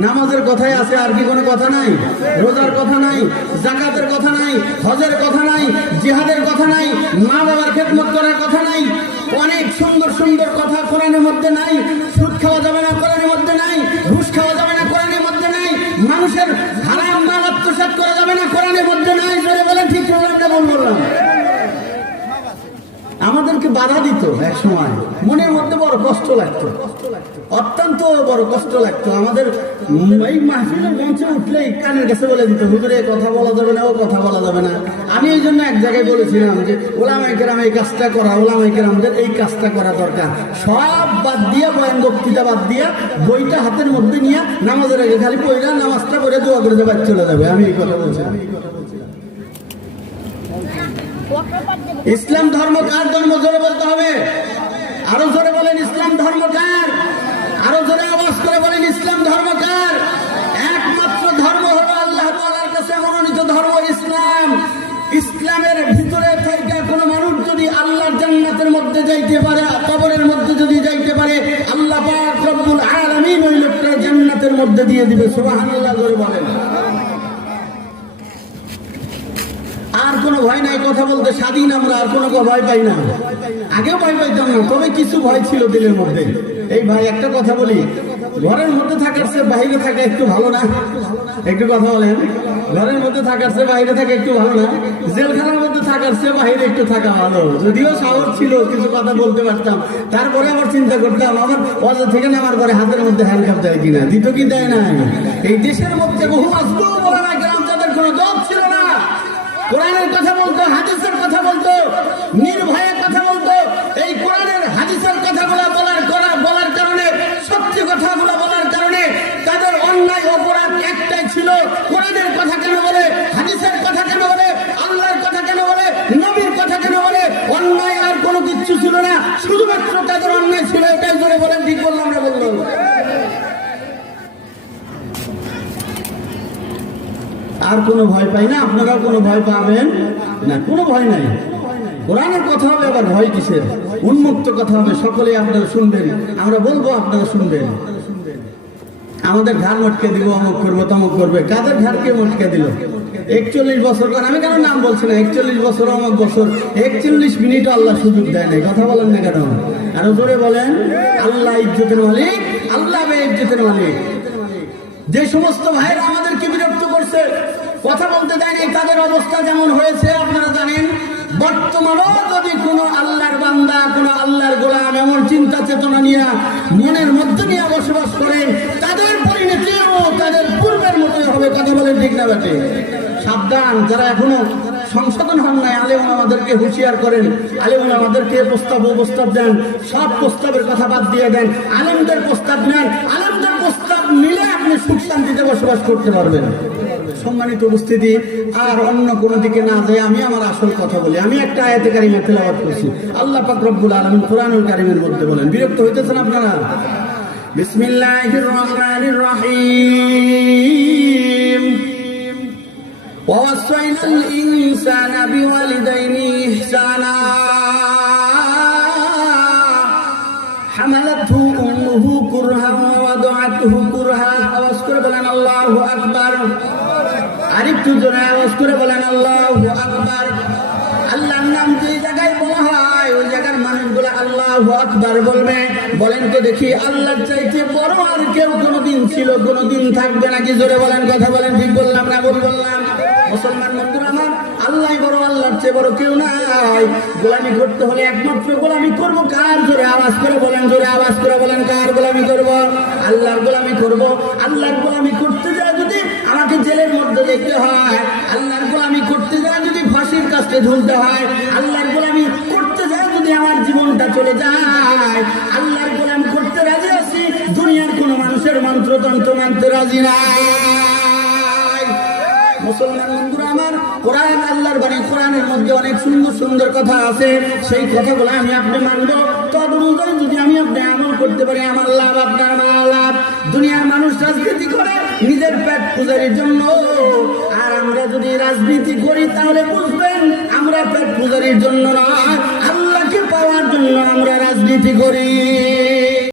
নামাজের কথাই আছে, আর কি কোনো কথা নাই? রোজার কথা নাই জাকাতের কথা নাই, হজের কথা নাই, জিহাদের কথা নাই মা বাবার খেদমত করার কথা নাই, অনেক সুন্দর সুন্দর কথা কোরআনের মধ্যে নাই, সুদ খাওয়া যাবে না কোরআনের মধ্যে নাই ঘুষ খাওয়া যাবে না কোরআনের মধ্যে নাই মানুষের হারাম মাল আত্মসাৎ করা যাবে না কোরআনের মধ্যে নাই জোরে বলেন ঠিক বললাম না ভুল বললাম আমাদেরকে বাধা দিত এক সময়। মনের মধ্যে বড় কষ্ট লাগতো। অত্যন্ত বড় কষ্ট লাগতো। আমাদের এই মাহফিলের মঞ্চে উঠলেই কানের কাছে বলে দিত, হুজুরে কথা বলা যাবে না, ও কথা বলা যাবে না। আমি এই জন্য এক জায়গায় বলেছিলাম যে ওলামাইকের আমি এই কাজটা করা ওলামাইকের আমাদের এই কাজটা করা দরকার। সব বাদ দিয়া, বয়ান বক্তৃতা বাদ দিয়া, বইটা হাতের মধ্যে নিয়ে নামাজের আগে খালি পড়া নামাজটা করে দোয়া করে দেবার চলে যাবে। আমি এই কথা বলছিলাম। ইসলাম ধর্ম কার ধর্ম? জোরে বলতে হবে। আরও জোরে বলেন, ইসলাম ধর্ম কার? আরও জোরে আওয়াজ করে বলেন, ইসলাম ধর্ম কার? একমাত্র ধর্ম হলো আল্লাহ কাছে মনোনীত ধর্ম ইসলাম। ইসলামের ভিতরে থেকে কোনো মানুষ যদি আল্লাহর জান্নাতের মধ্যে যাইতে পারে, কবরের মধ্যে যদি যাইতে পারে, আল্লাহ পাক রব্বুল আলামিন ওই লোকটা জান্নাতের মধ্যে দিয়ে দিবে। সুবহানাল্লাহ, জোরে বলেন আর কোনো ভয় নাই, কথা বলতে স্বাধীন আমরা, আর কোনো ভয় পাই না। আগেও ভয় পাইতাম না, তবে কিছু ভয় ছিল দিলের মধ্যে। এই ভাই, একটা কথা বলি, ঘরের মধ্যে থাকার চেয়ে বাইরে থাকা একটু ভালো না? একটু কথা বলেন। ঘরের মধ্যে থাকার চেয়ে বাইরে থাকা একটু ভালো না? জেলখানার মধ্যে থাকার চেয়ে বাইরে একটু থাকা ভালো। যদিও সাহস ছিল, কিছু কথা বলতে পারতাম। তারপরে আবার চিন্তা করতাম আমার অজা থেকে নামার পরে হাতের মধ্যে হ্যান্ডকাপ দেয় কিনা? দিত কি দেয় না এই দেশের মধ্যে বহু আসতো বলে না গ্রাম তাদের কোনো দল ছিল না কোরআনের কথা বলতো, হাদিসের কথা বলতো, নির্ভয়ে কথা বলতো। এই কোরআনের, হাদিসের কথাগুলো বলার করা, বলার কারণে, সত্যি কথাগুলো বলার কারণে তাদের অন্যায়, অপরাধ একটাই ছিল। কোরআনের কথা কেন বলে, হাদিসের কথা কেন বলে, আল্লাহর কথা কেন বলে, নবীর কথা কেন বলে? অন্যায় আর কোনো কিচ্ছু ছিল না। শুধুমাত্র তাদের অন্যায় ছিল, এটাই করে বলেন, ঠিক বললাম না বললাম? আর কোনো ভয় পাই না, আপনারাও কোনো ভয় পাবেন না, কোনো ভয় নাই। কোরআনের কথা হবে, আবার ভয় কিসের? উন্মুক্ত কথা হবে, সকলেই আপনারা শুনবেন, আমরা বলব আপনারা শুনবেন। আমাদের ঘাড় মটকে দিব, অমুক করব, তমুক করবে। কাদের ঘাড়কে মটকে দিল? একচল্লিশ বছর কারণ আমি কেন নাম বলছি না? একচল্লিশ বছর, অমুক বছর, একচল্লিশ মিনিট আল্লাহ সুযোগ দেয় নাই, কথা বলেন না কেন? আরও জোরে বলেন, আল্লাহ ইজ্জতের মালিক, আল্লাহ ইজ্জতের মালিক। যে সমস্ত ভাইরা আমাদেরকে বিরক্ত করছে কথা বলতে দেয়নি তাদের অবস্থা যেমন হয়েছে, আপনারা জানেন। বর্তমানেও যদি কোনো আল্লাহর বান্দা, কোনো আল্লাহর গোলাম এমন চিন্তা চেতনা নিয়ে মনের মধ্যে নিয়ে বসবাস করে, তাদের পরিণতিও তাদের পূর্বের মতোই হবে, কথা বলেন ঠিক না বেটে সাবধান, যারা এখনও সংশোধন হন নাই আলেম আমাদেরকে হুঁশিয়ার করেন আলেম আমাদেরকে প্রস্তাব প্রস্তাব দেন, সব প্রস্তাবের কথা বাদ দিয়ে দেন, আলেমদের প্রস্তাব নেন, আলেমদের প্রস্তাব নিলে আপনি সুখ শান্তিতে বসবাস করতে পারবেন। সম্মানিত উপস্থিতি আর অন্য কোনো দিকে না যে আমি আমার আসল কথা বলি আমি একটা আয়াতে কারিমা তেলাওয়াত করছি আল্লাহ পাক রব্বুল আলামিন কোরআনুল কারিমের মধ্যে বলেন বিরক্ত হইতেছেন আপনারা বিসমিল্লাহির রহমানির রহিম ووصينا الإنسان بوالديه إحسانا حملته أمه كرها ووضعته كرها আওয়াজ করে বলেন আল্লাহু আকবার আরেকটু জোরে আওয়াজ করে বলেন, আল্লাহু আকবার। আল্লাহর নাম যে জায়গায় বলা হয়, ওই জায়গার মানুষগুলো আল্লাহু বলবে। বলেন তো দেখি, আল্লাহর চাইতে বড় আর কেউ কোনোদিন ছিল, কোনোদিন থাকবে নাকি? জোরে বলেন, কথা বলেন, ঠিক বললাম না ভুল বললাম? মুসলমান বন্ধুরা আমার আল্লাহ বড়, আল্লাহর চেয়ে বড় কেউ নাই। গোলামি করতে হলে একমাত্র গোলামি করব কার? জোরে আওয়াজ করে বলেন, জোরে আওয়াজ করে বলেন, কার গোলামি করব? আল্লাহর গোলামি করব, আল্লাহর গোলামি দেখতে হয়, আল্লাহর গোলামি করতে যায় যদি ফাঁসির কাছে ঝুলতে হয়, আল্লাহর গোলামি করতে যায় যদি আমার জীবনটা চলে যায়, আল্লাহর গোলামি করতে রাজি আছি, দুনিয়ার কোনো মানুষের মন্ত্রতন্ত্র মানতে রাজি বন্ধুরা আমার আল্লাহর বাণী, কোরআনের মধ্যে অনেক সুন্দর সুন্দর কথা আছে, সেই আমি যদি আমি করতে পারি, আমার আপনার দুনিয়ার মানুষ রাজনীতি করে, নিজের পেট পূজারির জন্য। রাজনীতি করি তাহলে বুঝবেন আমরা পেট পূজারির জন্য না আল্লাহকে পাওয়ার জন্য আমরা রাজনীতি করি।